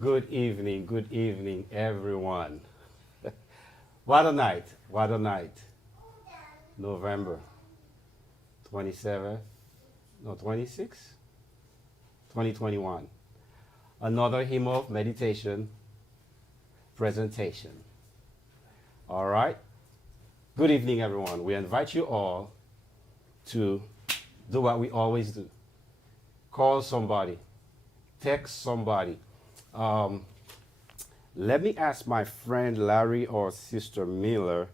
Good evening, everyone. What a night, what a night. November 27th, no, 26th, 2021. Another hymn of meditation presentation. All right. Good evening, everyone. We invite you all to do what we always do. Call somebody, text somebody. Um, Let me ask my friend Larry or Sister Miller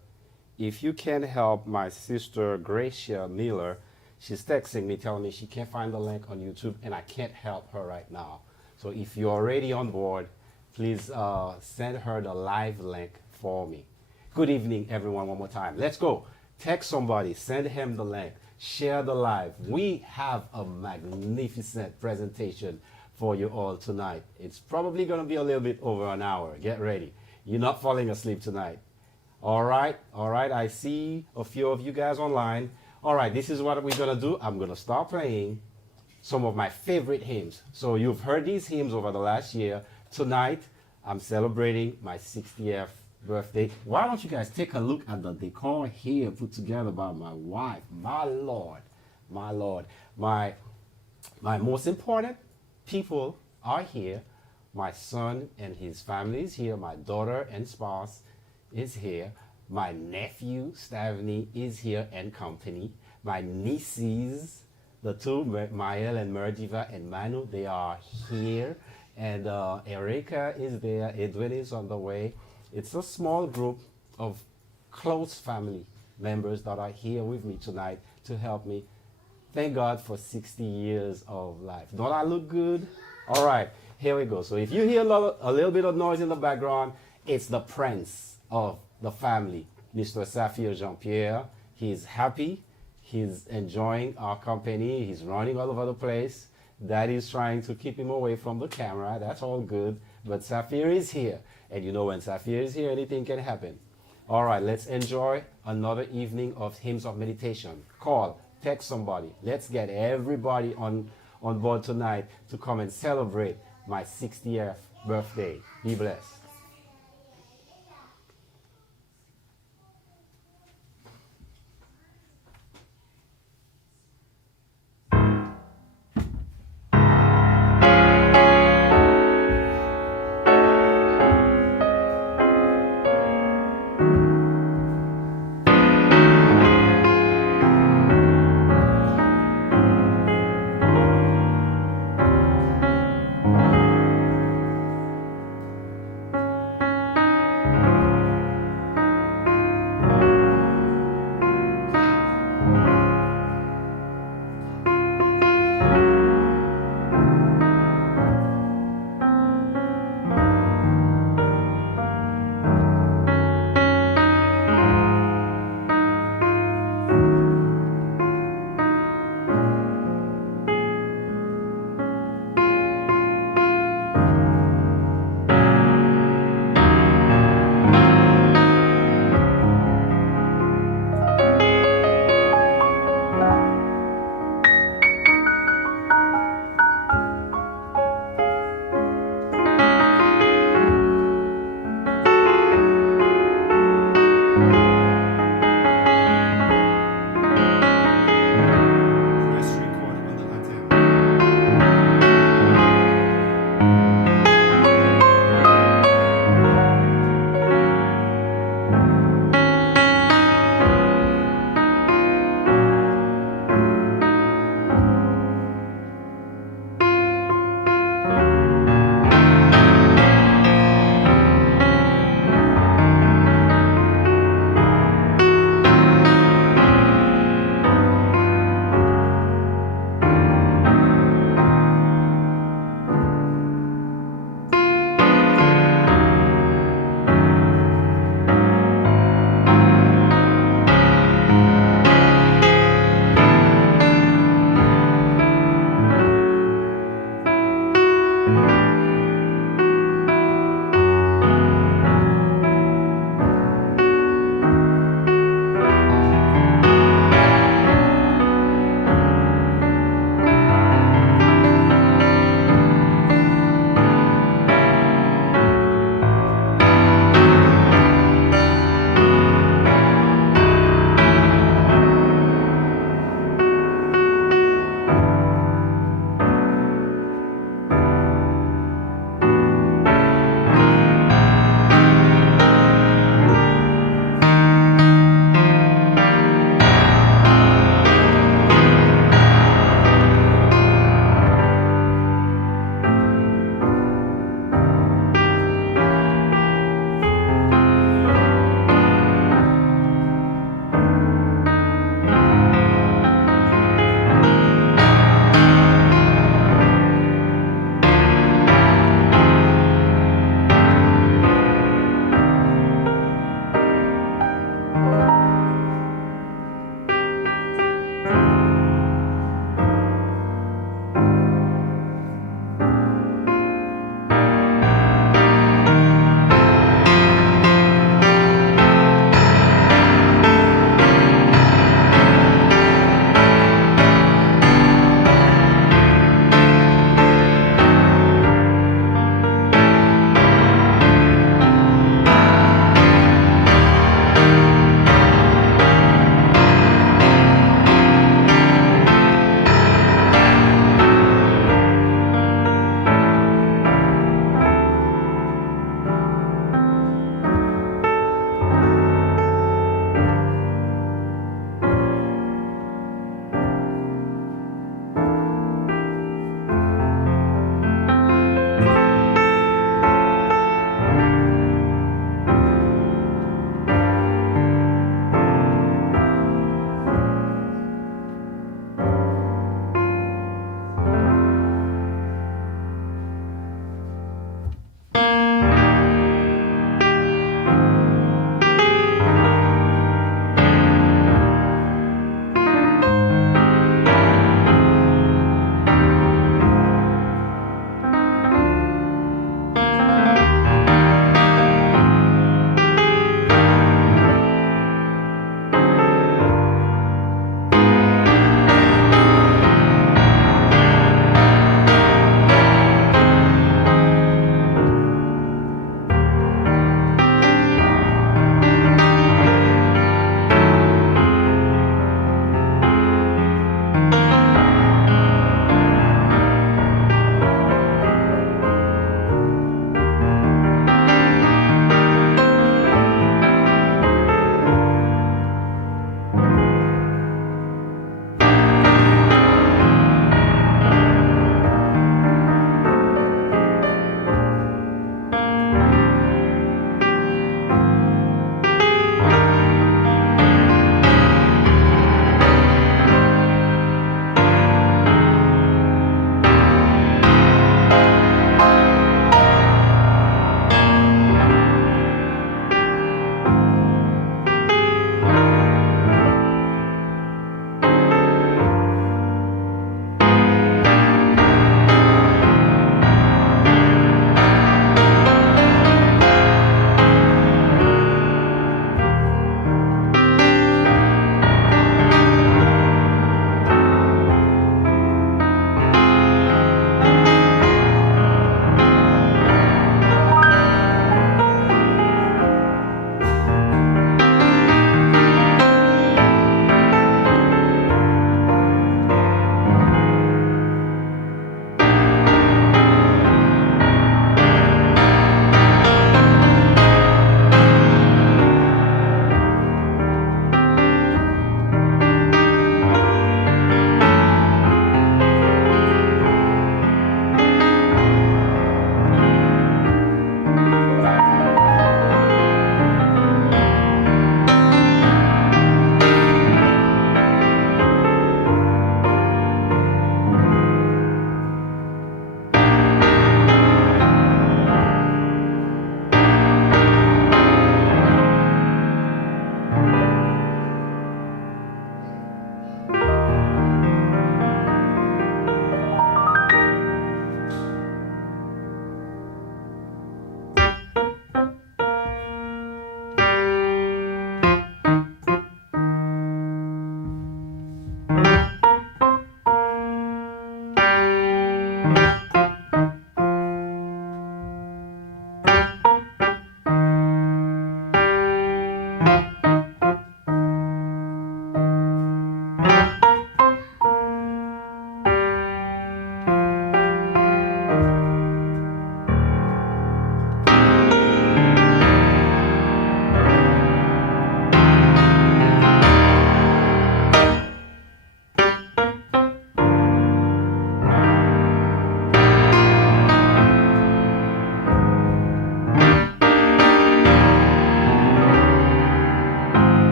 if you can help my sister Gracia Miller. She's texting me telling me she can't find the link on YouTube and I can't help her right now. So if you're already on board, please send her the live link for me. Good evening, everyone, one more time. Let's go. Text somebody, send him the link, share the live. We have a magnificent presentation for you all tonight. It's probably going to be a little bit over an hour. Get ready. You're not falling asleep tonight. All right. I see a few of you guys online. All right, this is what we're going to do. I'm going to start playing some of my favorite hymns. So you've heard these hymns over the last year. Tonight, I'm celebrating my 60th birthday. Why don't you guys take a look at the decor here put together by my wife? My Lord, my most important people are here. My son and his family is here. My daughter and spouse is here. My nephew, Stavney, is here and company. My nieces, the two, Mael and Merdiva and Manu, they are here. And Erika is there. Edwin is on the way. It's a small group of close family members that are here with me tonight to help me. Thank God for 60 years of life. Don't I look good? All right, here we go. So if you hear a little bit of noise in the background, it's the prince of the family, Mr. Saphir Jean-Pierre. He's happy. He's enjoying our company. He's running all over the place. Daddy's trying to keep him away from the camera. That's all good. But Saphir is here. And you know when Saphir is here, anything can happen. All right, let's enjoy another evening of hymns of meditation. Call, text somebody. Let's get everybody on board tonight to come and celebrate my 60th birthday. Be blessed.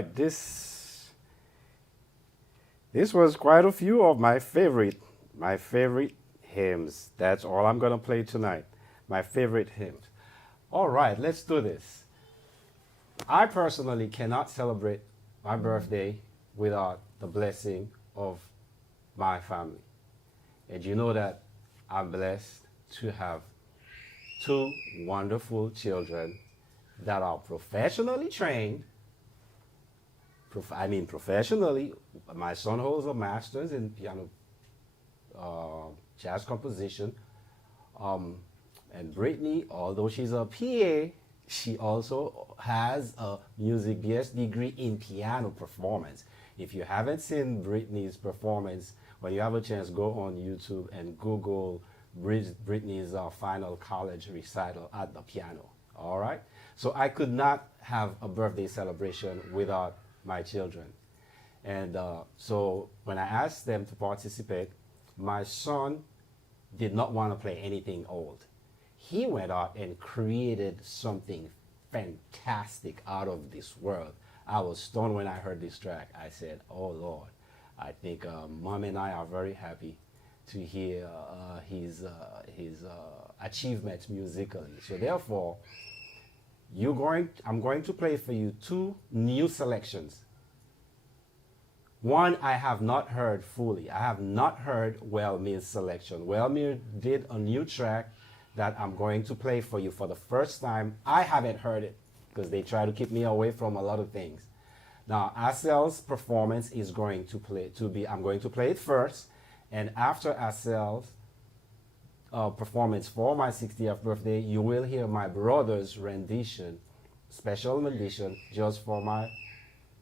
right, this was quite a few of my favorite hymns. That's all I'm gonna play tonight. My favorite hymns. All right, let's do this. I personally cannot celebrate my birthday without the blessing of my family. And you know that I'm blessed to have two wonderful children that are professionally trained. Professionally. My son holds a master's in piano, jazz composition. And Brittany, although she's a PA, she also has a music BS degree in piano performance. If you haven't seen Brittany's performance, when you have a chance, go on YouTube and Google Brittany's final college recital at the piano. All right? So I could not have a birthday celebration without my children. And so when I asked them to participate, my son did not want to play anything old. He went out and created something fantastic out of this world. I was stunned when I heard this track. I said, oh Lord, I think Mom and I are very happy to hear his achievements musically. So therefore, I'm going to play for you two new selections. One I have not heard fully. I have not heard Wellmere's selection. Wellmere did a new track that I'm going to play for you for the first time. I haven't heard it because they try to keep me away from a lot of things. Now, Assel's performance is going to I'm going to play it first, and after Assel's performance for my 60th birthday, you will hear my brother's special rendition just for my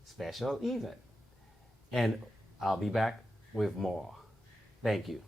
special event. And I'll be back with more. Thank you.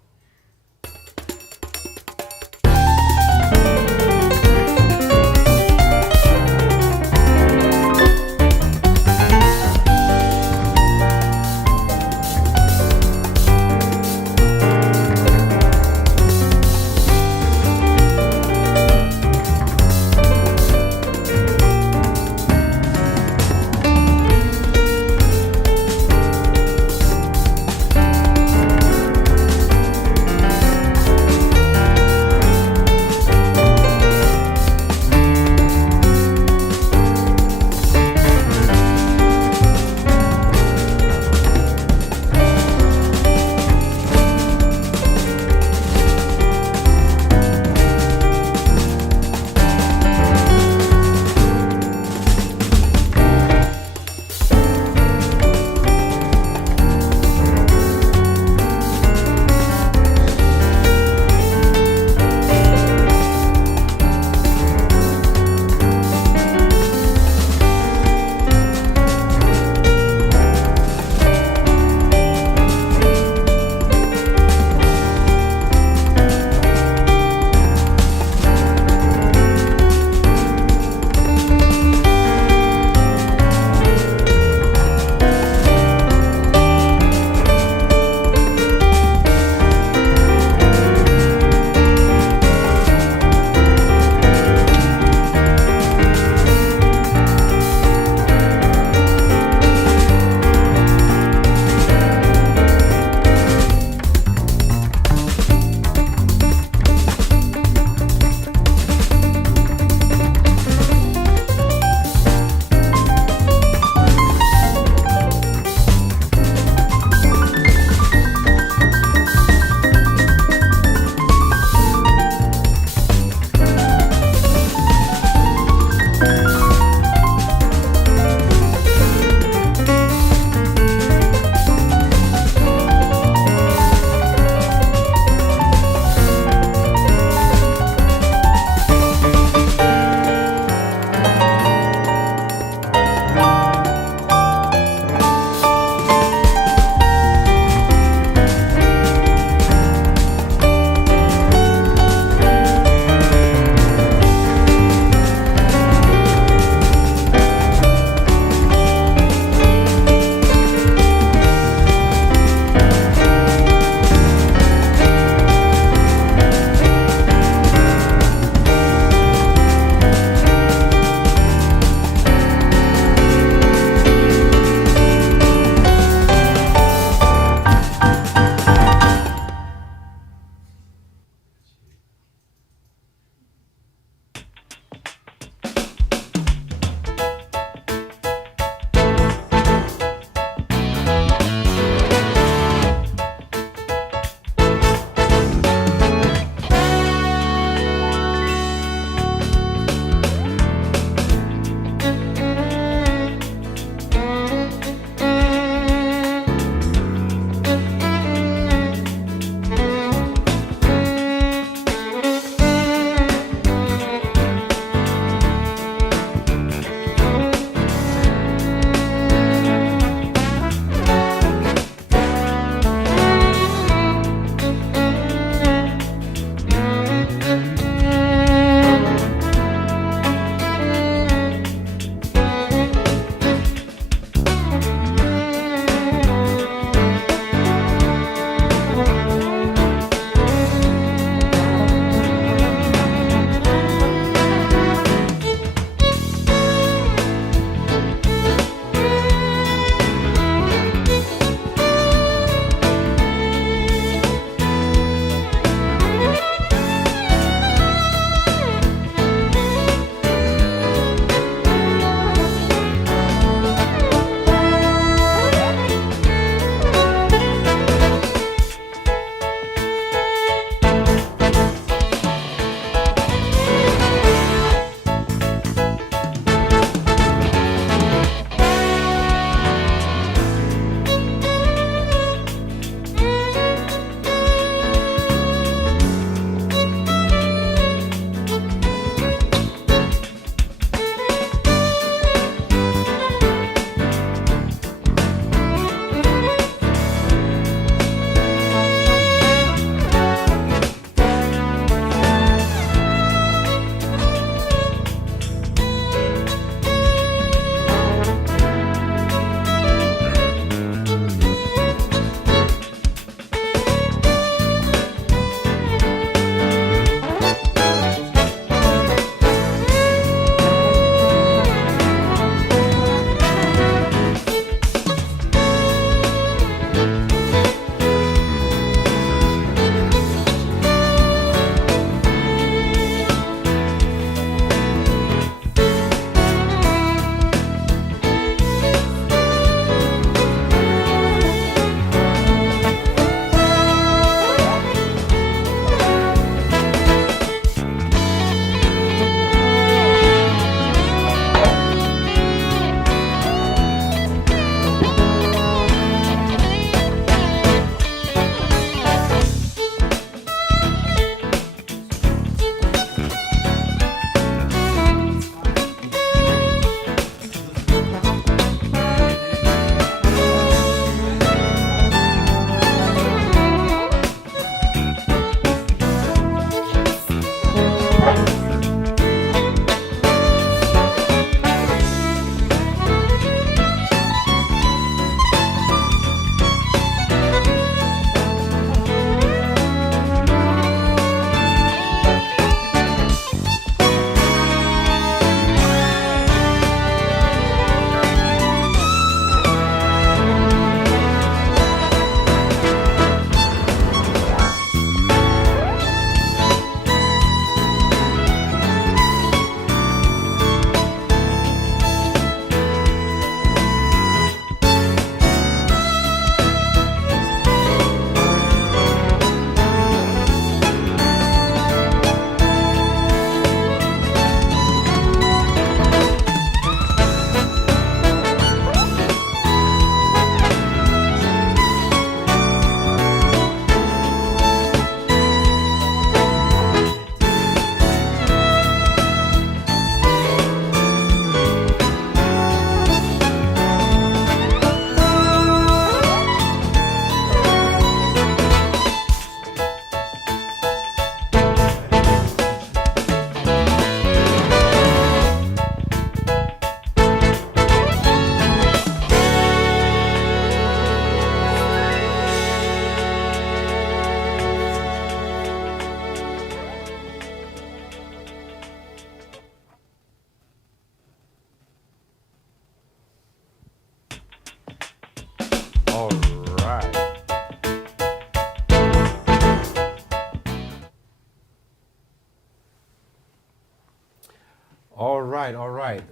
All right, all right.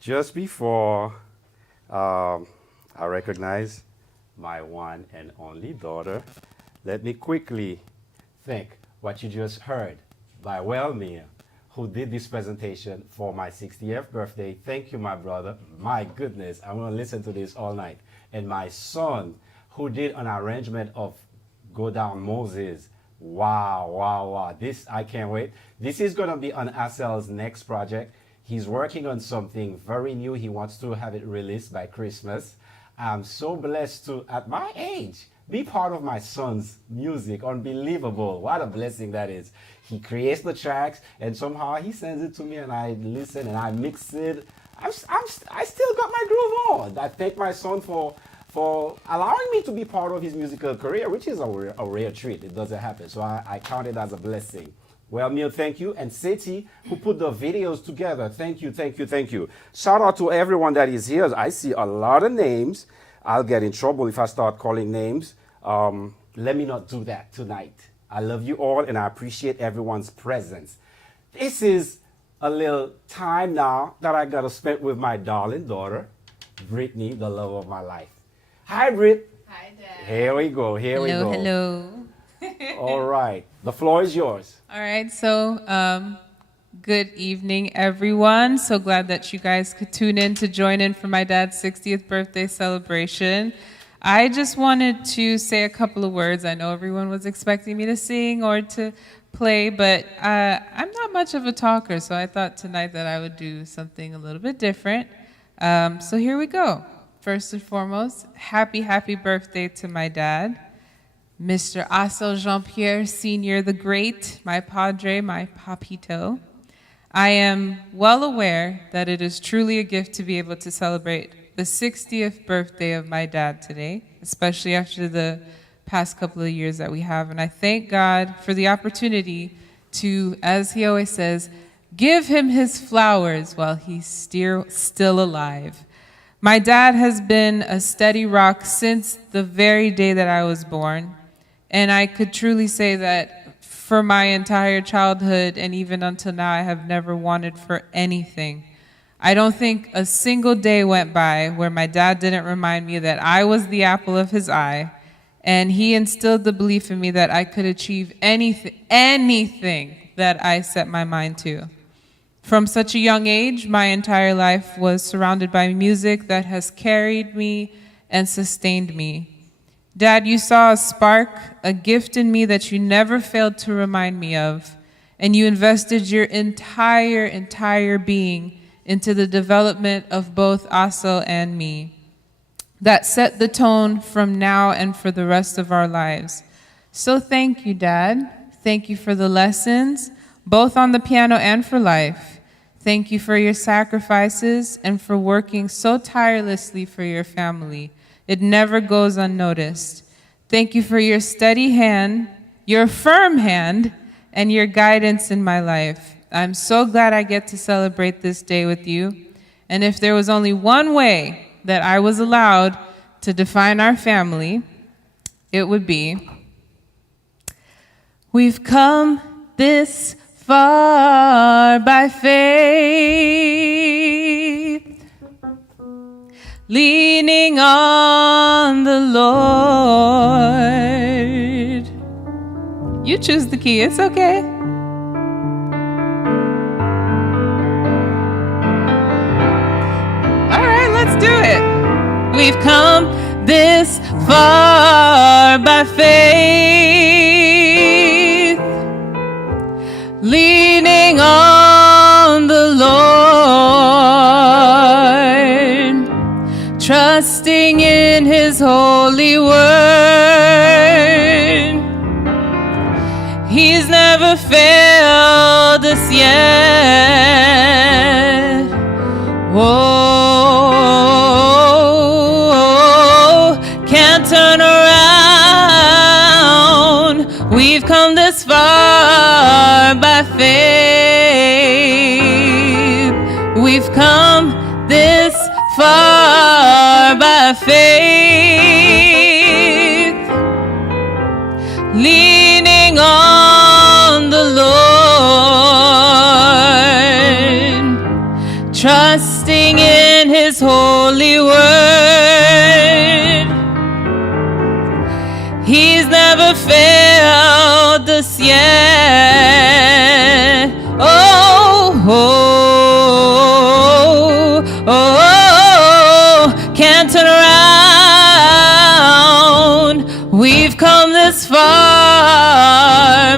Just before I recognize my one and only daughter, let me quickly thank what you just heard by Wellmere, who did this presentation for my 60th birthday. Thank you, my brother. My goodness, I'm going to listen to this all night. And my son, who did an arrangement of Go Down Moses. Wow, wow, wow. This, I can't wait. This is going to be on Assel's next project. He's working on something very new. He wants to have it released by Christmas. I'm so blessed to, at my age, be part of my son's music. Unbelievable. What a blessing that is. He creates the tracks and somehow he sends it to me and I listen and I mix it. I still got my groove on. I thank my son for allowing me to be part of his musical career, which is a rare treat. It doesn't happen. So I count it as a blessing. Well, Neil, thank you. And Seti, who put the videos together. Thank you, thank you, thank you. Shout out to everyone that is here. I see a lot of names. I'll get in trouble if I start calling names. Let me not do that tonight. I love you all and I appreciate everyone's presence. This is a little time now that I got to spend with my darling daughter, Brittany, the love of my life. Hi, Britt. Hi, Dad. Here we go. Here we go. Hello. All right. The floor is yours. All right. So, good evening, everyone. So glad that you guys could tune in to join in for my dad's 60th birthday celebration. I just wanted to say a couple of words. I know everyone was expecting me to sing or to play, but I'm not much of a talker, so I thought tonight that I would do something a little bit different. So here we go. First and foremost, happy birthday to my dad, Mr. Assel Jean-Pierre Sr. the Great, my padre, my papito. I am well aware that it is truly a gift to be able to celebrate the 60th birthday of my dad today, especially after the past couple of years that we have. And I thank God for the opportunity to, as he always says, give him his flowers while he's still alive. My dad has been a steady rock since the very day that I was born. And I could truly say that for my entire childhood and even until now, I have never wanted for anything. I don't think a single day went by where my dad didn't remind me that I was the apple of his eye, and he instilled the belief in me that I could achieve anything that I set my mind to. From such a young age, my entire life was surrounded by music that has carried me and sustained me. Dad, you saw a spark, a gift in me that you never failed to remind me of, and you invested your entire being into the development of both Assel and me. That set the tone from now and for the rest of our lives. So thank you, Dad. Thank you for the lessons, both on the piano and for life. Thank you for your sacrifices and for working so tirelessly for your family. It never goes unnoticed. Thank you for your steady hand, your firm hand, and your guidance in my life. I'm so glad I get to celebrate this day with you. And if there was only one way that I was allowed to define our family, it would be, we've come this far by faith, leaning on the Lord. You choose the key, it's okay. Let's do it. We've come this far by faith, leaning on the Lord, trusting in his holy word. He's never failed us yet. Can't turn around. We've come this far by faith. We've come this far by faith, leaning on the Lord.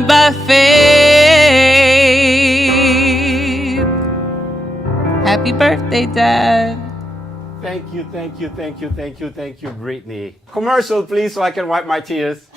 by faith. Happy birthday, Dad. Thank you, thank you, thank you, thank you, thank you, Brittany. Commercial, please, so I can wipe my tears.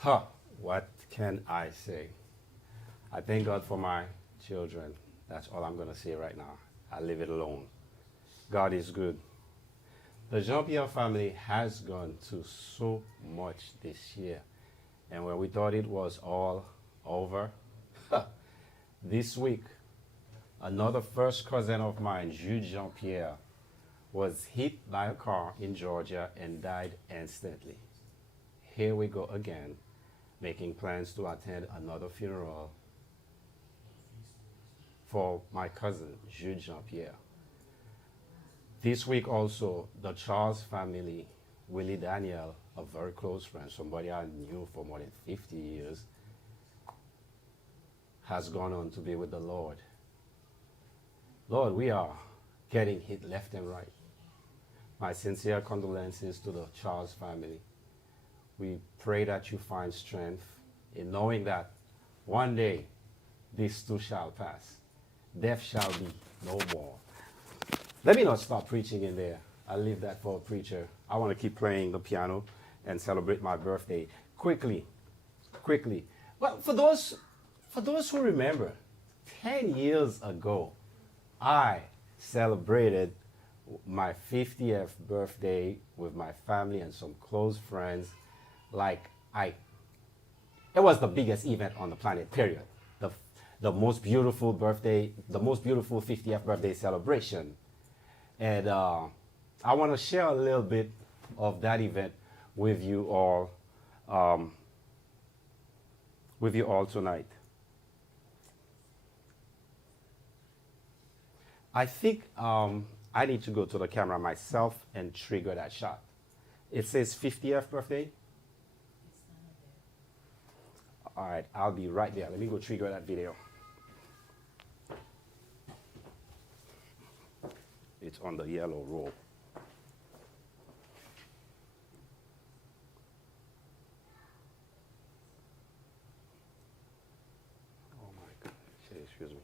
Huh, what can I say? I thank God for my children. That's all I'm going to say right now. I leave it alone. God is good. The Jean-Pierre family has gone through so much this year. And when we thought it was all over, this week, another first cousin of mine, Jude Jean-Pierre, was hit by a car in Georgia and died instantly. Here we go again, making plans to attend another funeral for my cousin, Jude Jean-Pierre. This week also, the Charles family, Willie Daniel, a very close friend, somebody I knew for more than 50 years, has gone on to be with the Lord. Lord, we are getting hit left and right. My sincere condolences to the Charles family. We pray that you find strength in knowing that one day this too shall pass. Death shall be no more. Let me not stop preaching in there. I'll leave that for a preacher. I want to keep playing the piano and celebrate my birthday. Quickly. Well, for those who remember, 10 years ago, I celebrated my 50th birthday with my family and some close friends. It was the biggest event on the planet, period. The most beautiful birthday, the most beautiful 50th birthday celebration. And I want to share a little bit of that event with you all tonight. I think I need to go to the camera myself and trigger that shot. It says 50th birthday. All right, I'll be right there. Let me go trigger that video. It's on the yellow roll. Oh my God, excuse me.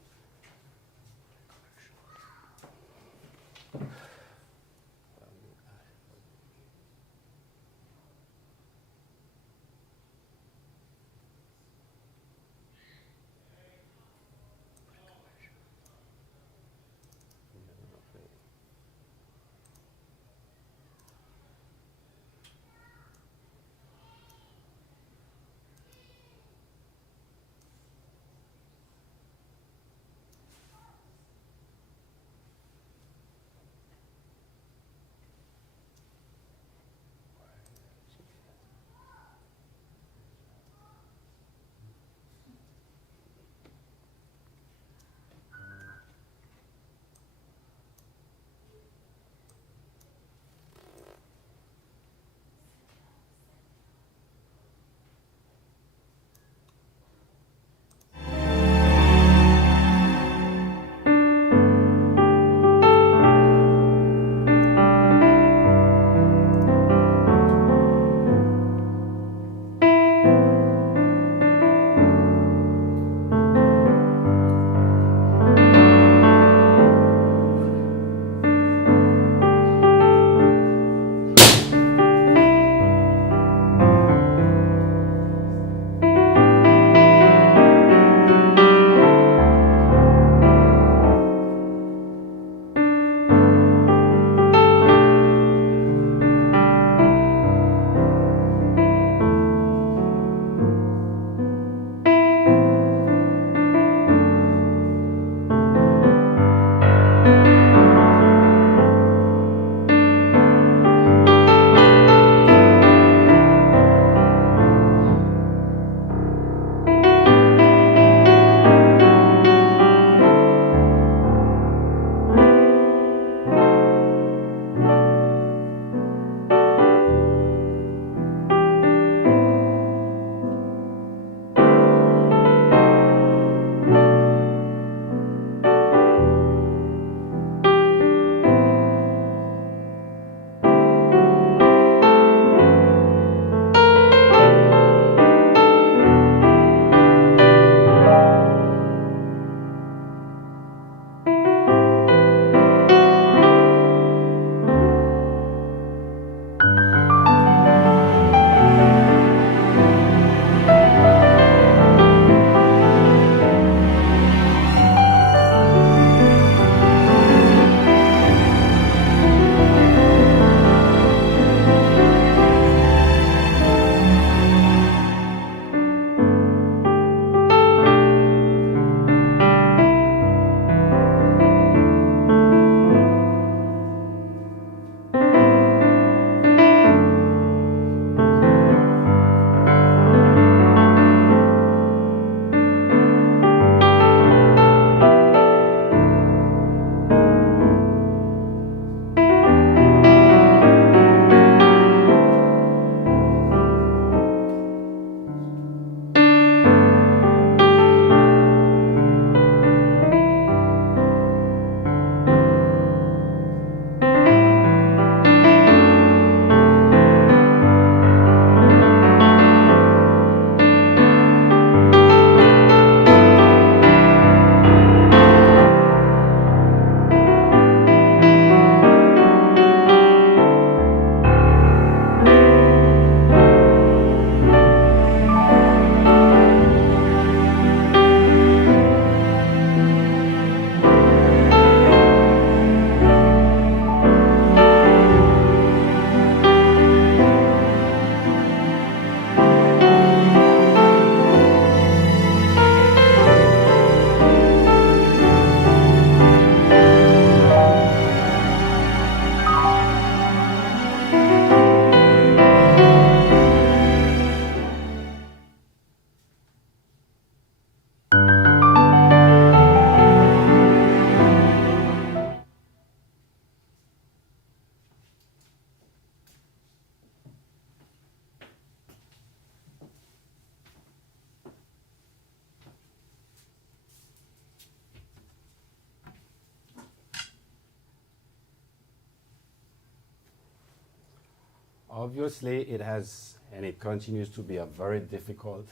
Obviously, it has and it continues to be a very difficult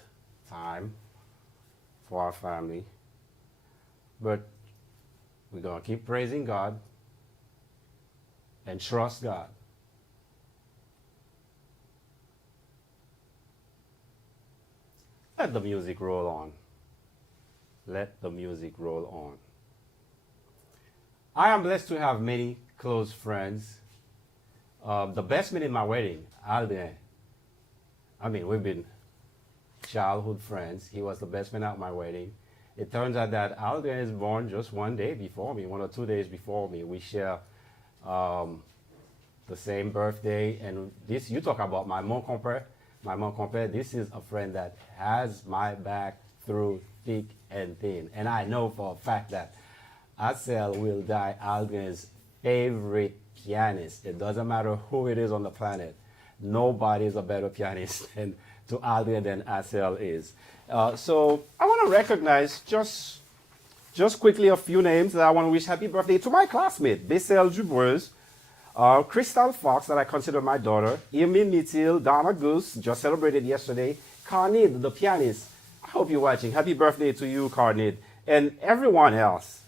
time for our family. But we're going to keep praising God and trust God. Let the music roll on. Let the music roll on. I am blessed to have many close friends. The best man in my wedding, Alden. I mean, we've been childhood friends. He was the best man at my wedding. It turns out that Alden is born just one day before me, 1 or 2 days before me. We share the same birthday. And this, you talk about my mon compere. My mon compere, this is a friend that has my back through thick and thin. And I know for a fact that Assel will die Alden's favorite pianist. It doesn't matter who it is on the planet. Nobody is a better pianist to Alden than Assel is. So I want to recognize just quickly a few names that I want to wish happy birthday to my classmate, Bessel Dubreuse, Crystal Fox, that I consider my daughter, Emile Mitil, Donna Goose, just celebrated yesterday, Carnid, the pianist. I hope you're watching. Happy birthday to you, Carnid, and everyone else.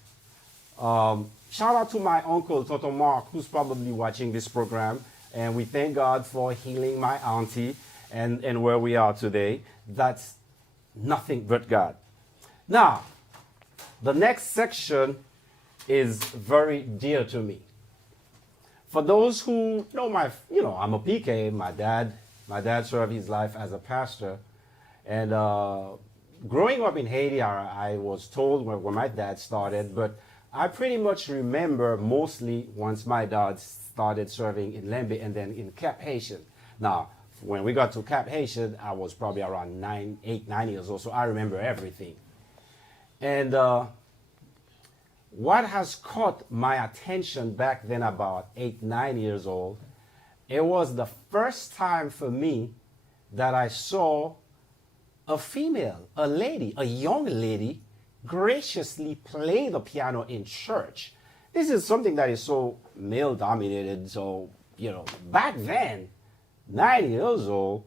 Shout out to my uncle, Toto Mark, who's probably watching this program. And we thank God for healing my auntie and where we are today. That's nothing but God. Now, the next section is very dear to me. For those who know I'm a PK. My dad served his life as a pastor. And growing up in Haiti, I was told when my dad started, but I pretty much remember mostly once my dad started serving in Lembe and then in Cap Haitian. Now, when we got to Cap Haitian, I was probably around 8, 9 years old, so I remember everything. And what has caught my attention back then, about 8, 9 years old, it was the first time for me that I saw a female, a lady, a young lady, graciously play the piano in church. This is something that is so male dominated. So, back then, 9 years old,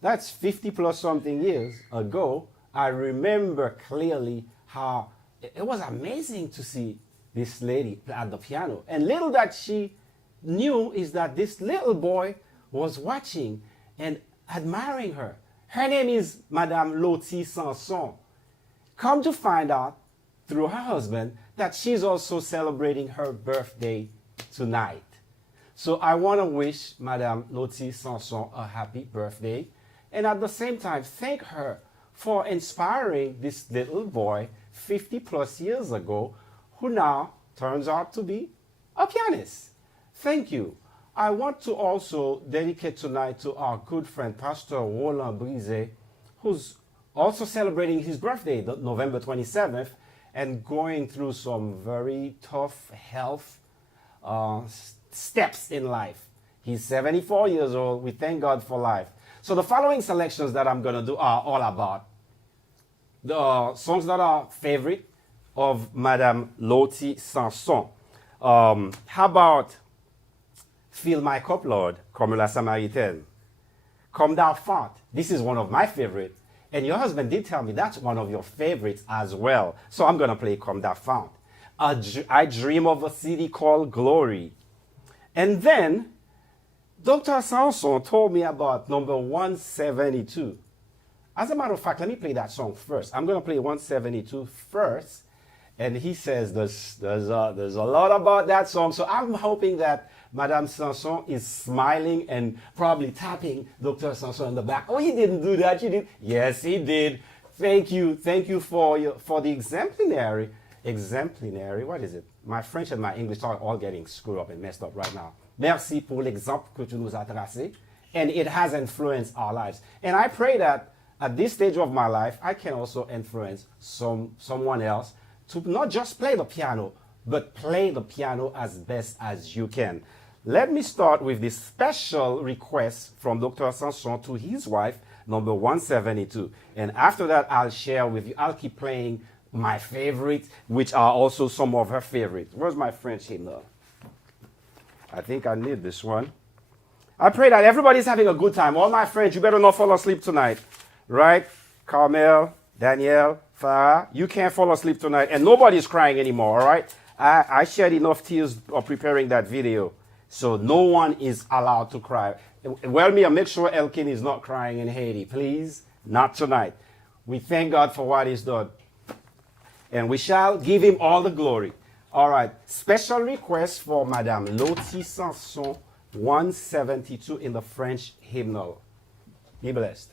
that's 50 plus something years ago, I remember clearly how it was amazing to see this lady play at the piano. And little that she knew is that this little boy was watching and admiring her. Her name is Madame Loti Sanson. Come to find out through her husband that she's also celebrating her birthday tonight. So I want to wish Madame Loti Sanson a happy birthday, and at the same time thank her for inspiring this little boy 50 plus years ago who now turns out to be a pianist. Thank you. I want to also dedicate tonight to our good friend Pastor Roland Brise, who's also celebrating his birthday, November 27th, and going through some very tough health steps in life. He's 74 years old. We thank God for life. So the following selections that I'm going to do are all about the songs that are favorite of Madame Loti Sanson. How about Fill My Cup, Lord, comme la Samaritaine. Comme d'Enfant. This is one of my favorites. And your husband did tell me that's one of your favorites as well. So I'm going to play Comme d'Enfant. I Dream of a City Called Glory. And then Dr. Sanson told me about number 172. As a matter of fact, let me play that song first. I'm going to play 172 first. And he says there's a lot about that song. So I'm hoping that Madame Sanson is smiling and probably tapping Dr. Sanson in the back. Oh, he didn't do that. You did. Yes, he did. Thank you for the exemplary. What is it? My French and my English are all getting screwed up and messed up right now. Merci pour l'exemple que tu nous as tracé. And it has influenced our lives. And I pray that at this stage of my life, I can also influence someone else to not just play the piano, but play the piano as best as you can. Let me start with this special request from Dr. Sanson to his wife, number 172. And after that, I'll share with you. I'll keep playing my favorites, which are also some of her favorites. Where's my French hymnal? I think I need this one. I pray that everybody's having a good time. All my friends, you better not fall asleep tonight, right? Carmel, Danielle, Farah, you can't fall asleep tonight, and nobody's crying anymore, all right? I shed enough tears preparing that video, so no one is allowed to cry. Well, Mia, make sure Elkin is not crying in Haiti, please. Not tonight. We thank God for what He's done, and we shall give Him all the glory. All right, special request for Madame Loti Sanson, 172 in the French hymnal. Be blessed.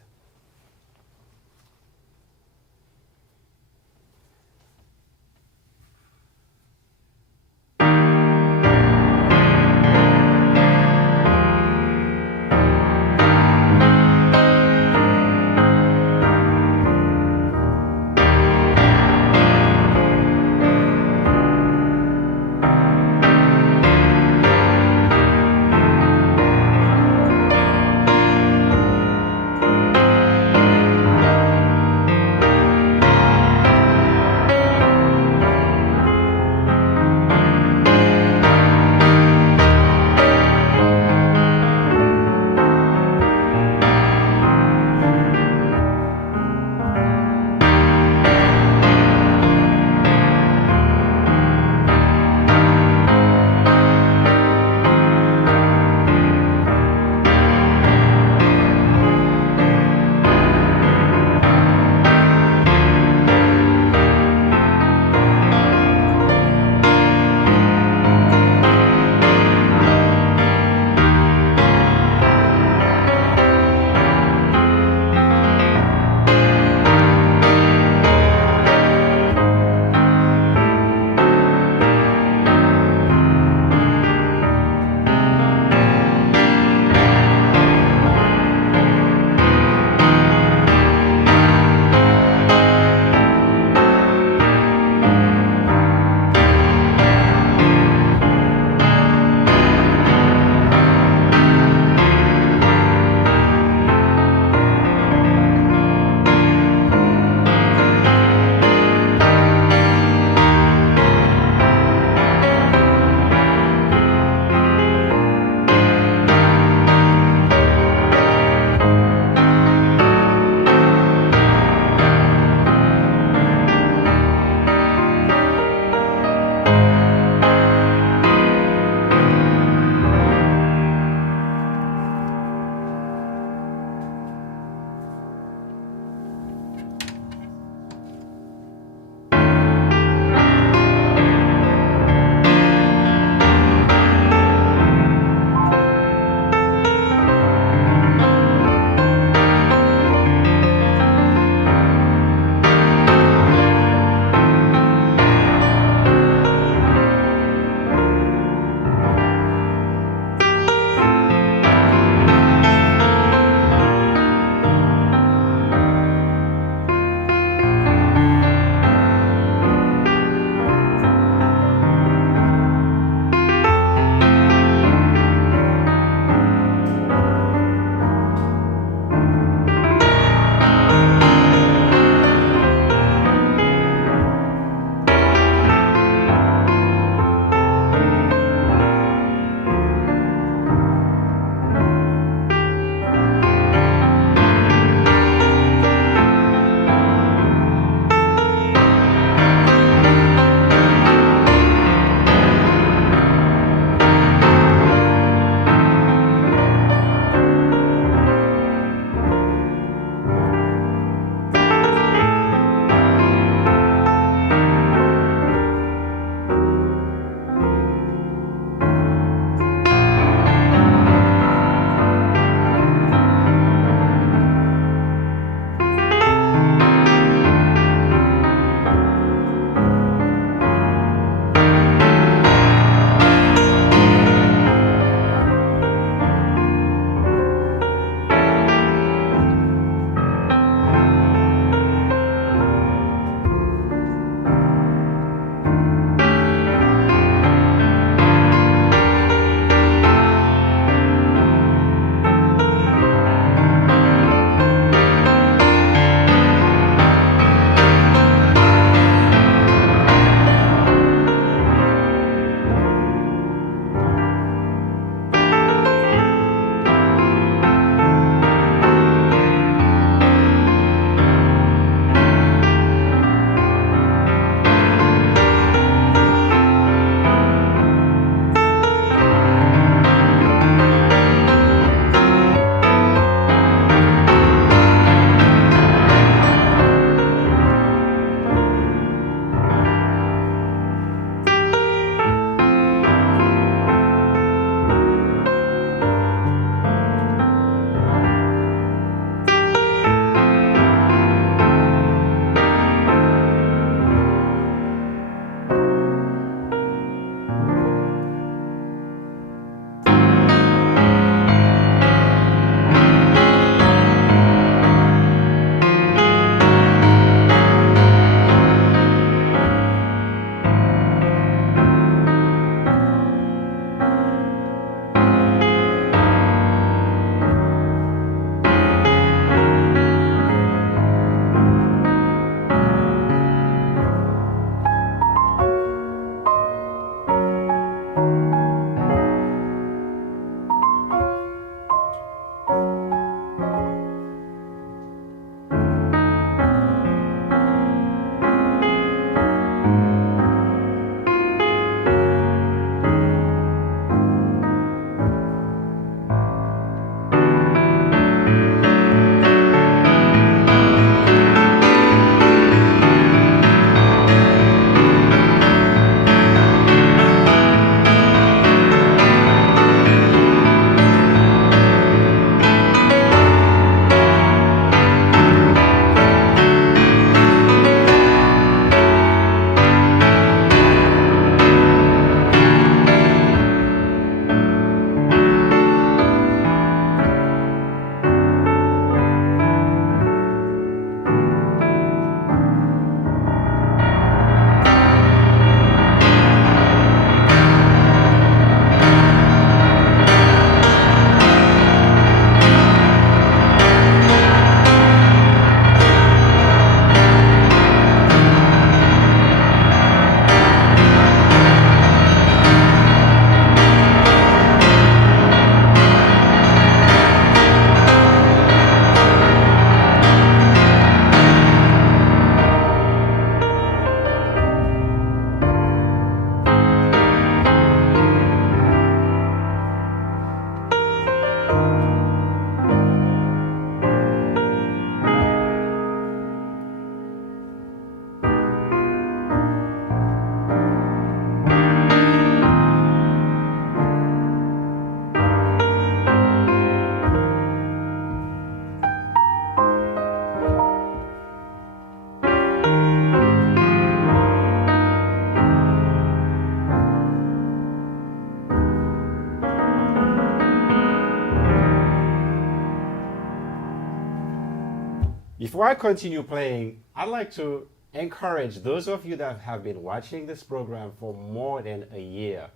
before I continue playing, I'd like to encourage those of you that have been watching this program for more than a year,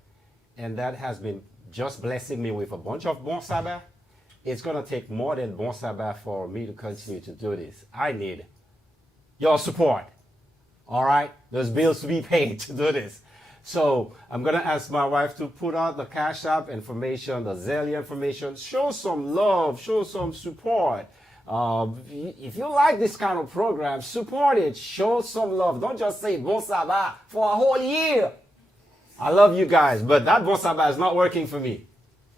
and that has been just blessing me with a bunch of bon sabbat. It's going to take more than bon sabbat for me to continue to do this. I need your support. All right? There's bills to be paid to do this. So I'm going to ask my wife to put out the Cash App information, the Zelle information. Show some love. Show some support. If you like this kind of program, support it. Show some love. Don't just say bon sabbat for a whole year. I love you guys, but that bon sabbat is not working for me.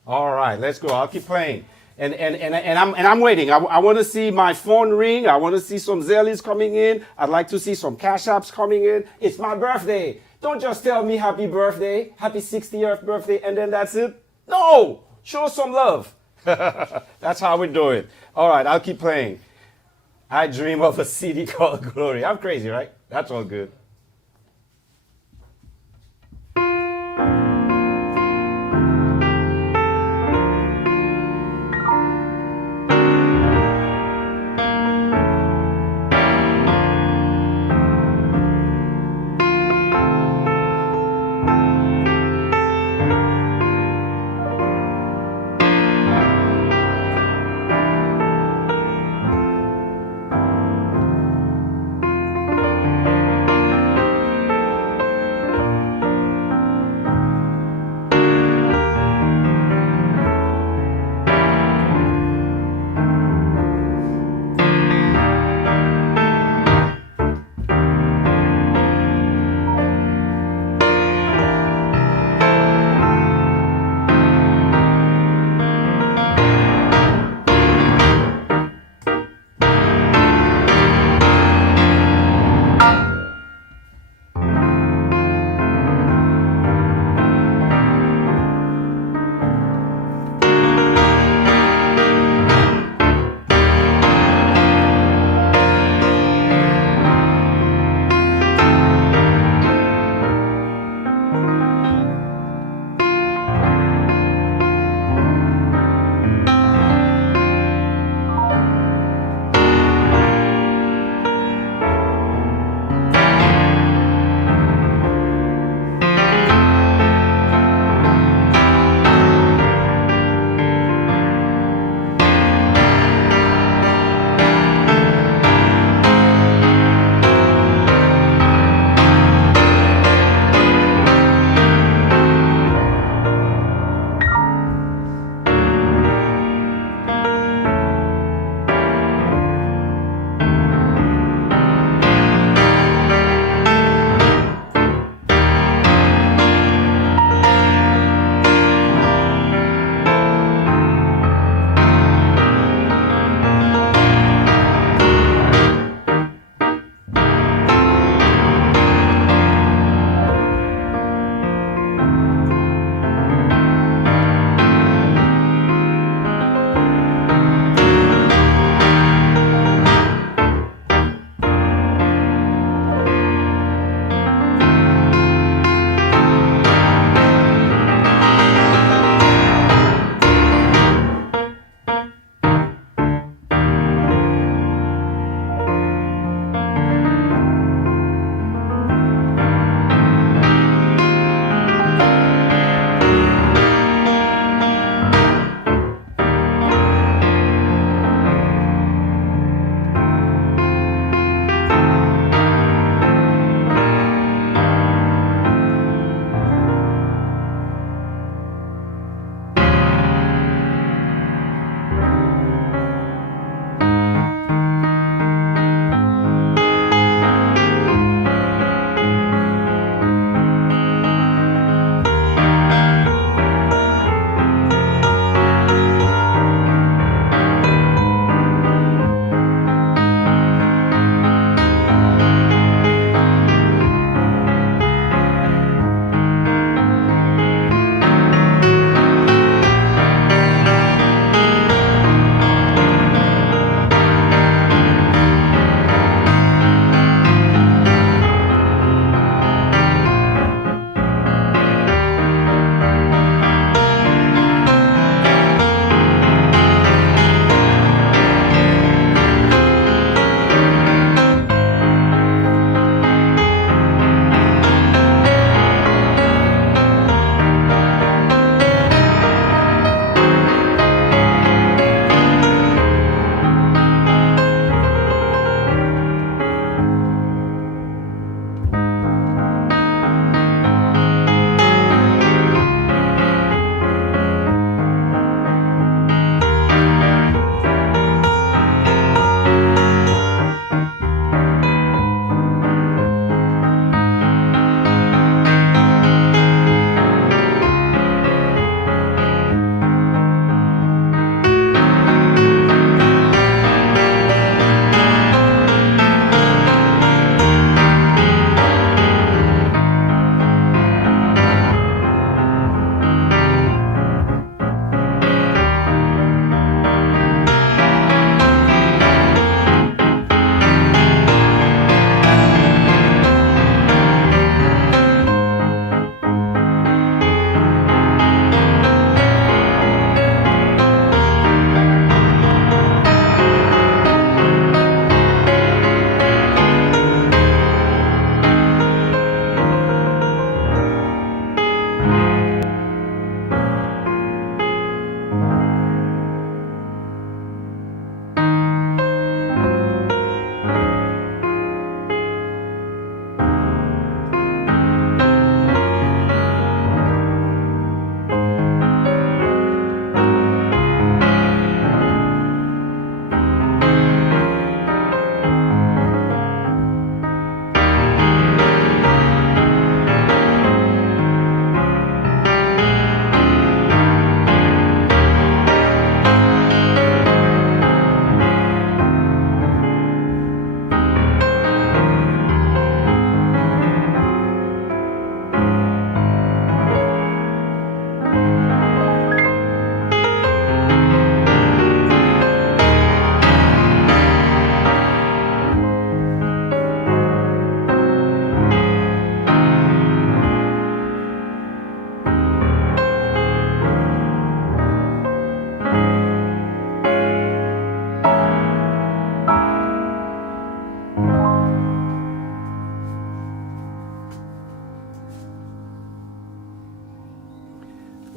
All right, let's go. I'll keep playing. And I'm waiting. I want to see my phone ring. I want to see some Zellies coming in. I'd like to see some Cash Apps coming in. It's my birthday. Don't just tell me happy birthday, happy 60th birthday, and then that's it. No, show some love. That's how we do it. All right, I'll keep playing. I dream of a city called Glory. I'm crazy, right? That's all good.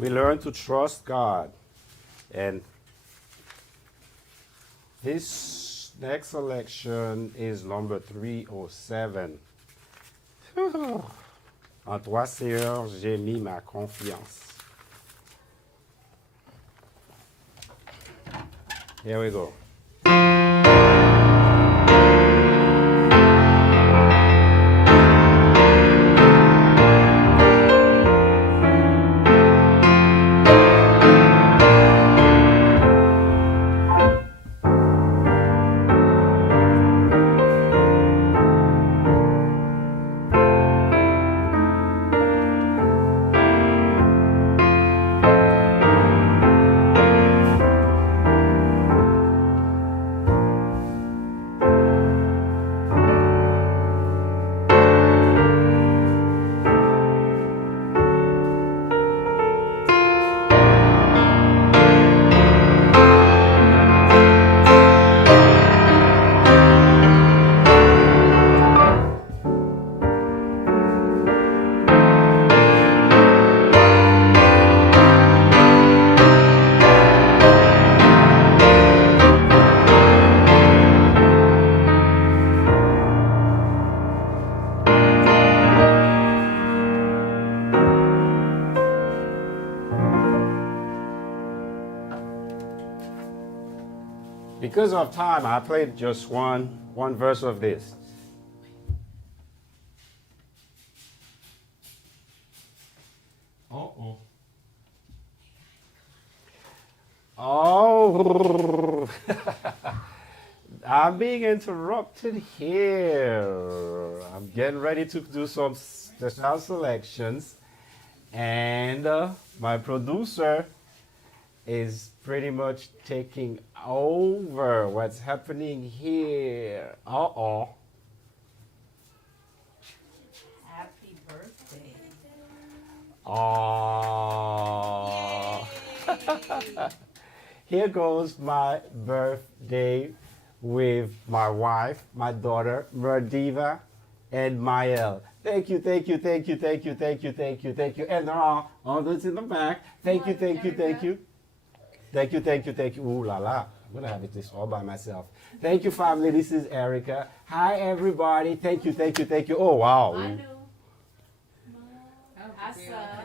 We learn to trust God. And this next selection is number 307. En toi, Seigneur, j'ai mis ma confiance. Here we go. Because of time, I played just one verse of this. Uh-oh. Oh, I'm being interrupted here. I'm getting ready to do some special selections, and my producer is pretty much taking over what's happening here. Uh-oh. Happy birthday. Oh. Here goes my birthday with my wife, my daughter, Merdiva, and Mael. Thank you, thank you, thank you, thank you, thank you, thank you, thank you. And there are others in the back. Thank you, thank you, thank you. Thank you, thank you, thank you. Ooh la la. I'm going to have this all by myself. Thank you, family. This is Erica. Hi, everybody. Thank you, thank you, thank you. Oh, wow. Assel.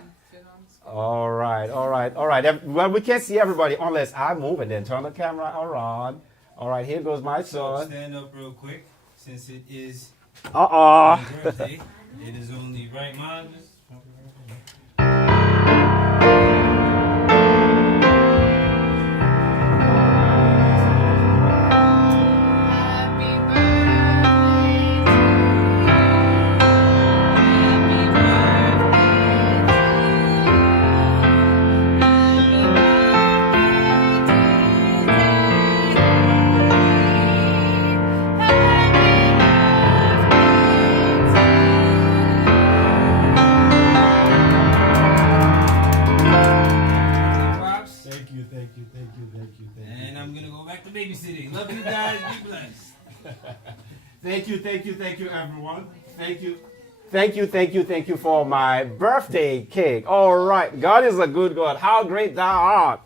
All right, all right, all right. Well, we can't see everybody unless I move and then turn the camera around. All right, here goes my son. Stand up real quick, since it is Uh-oh. my birthday. It is only right, Mom. And I'm gonna go back to babysitting. Love you guys. Be blessed. Thank you, thank you, thank you, everyone. Thank you. Thank you, thank you, thank you for my birthday cake. All right. God is a good God. How great thou art.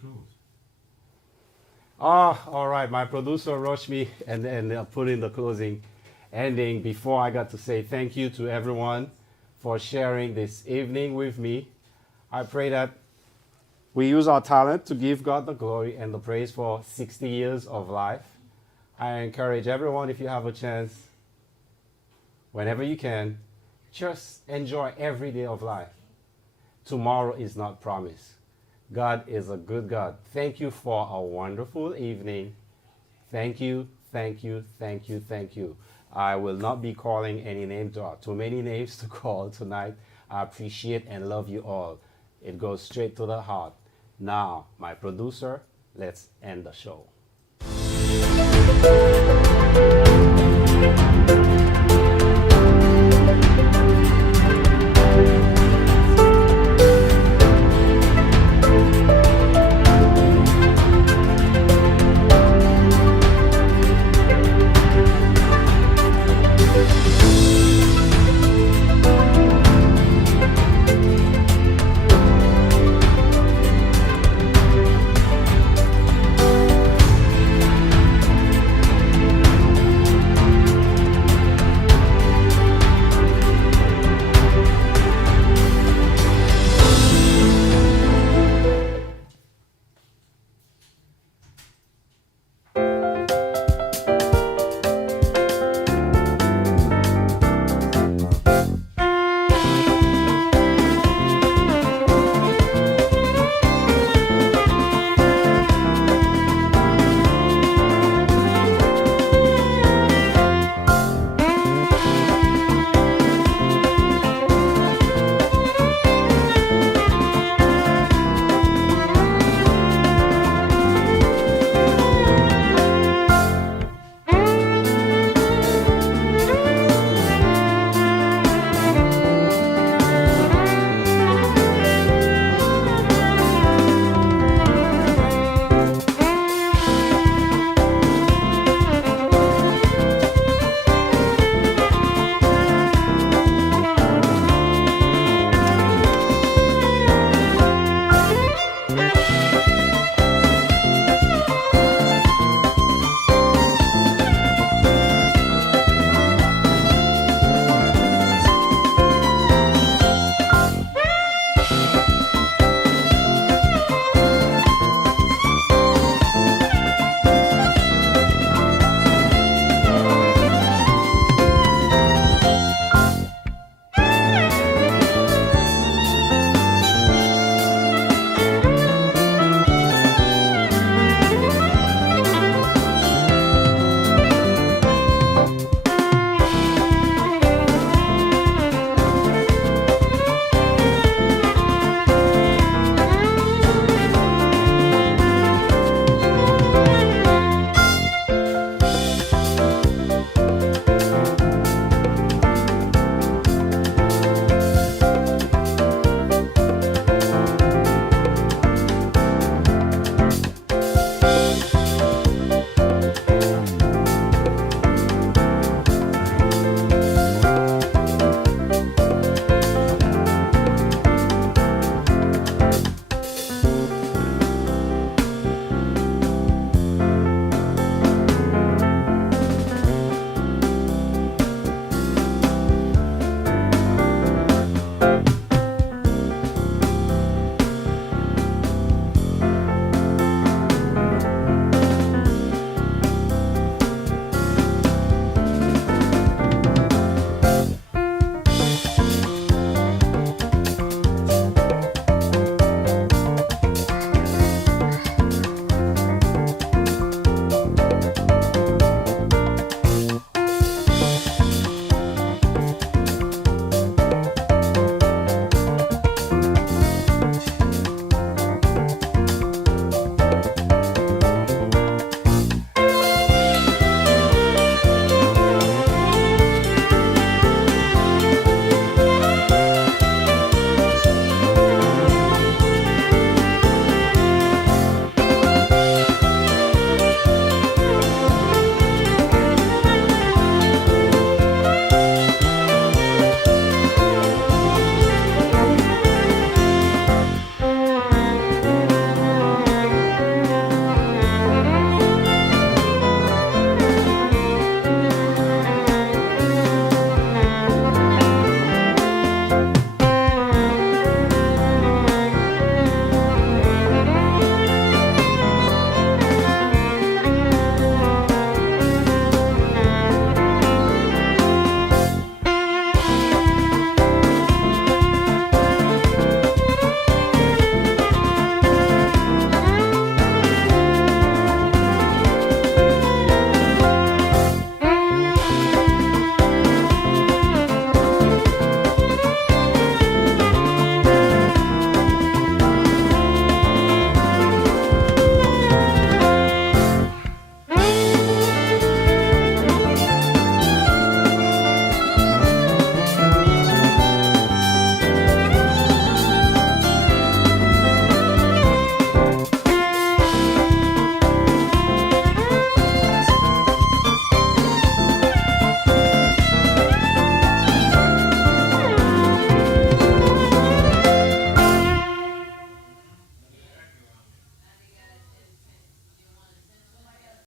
close. All right. My producer rushed me and put in the closing ending before I got to say thank you to everyone for sharing this evening with me. I pray that we use our talent to give God the glory and the praise for 60 years of life. I encourage everyone, if you have a chance, whenever you can, just enjoy every day of life. Tomorrow is not promised. God is a good God. Thank you for a wonderful evening. Thank you, thank you, thank you, thank you. I will not be calling any names. There are too many names to call tonight. I appreciate and love you all. It goes straight to the heart. Now, my producer, let's end the show.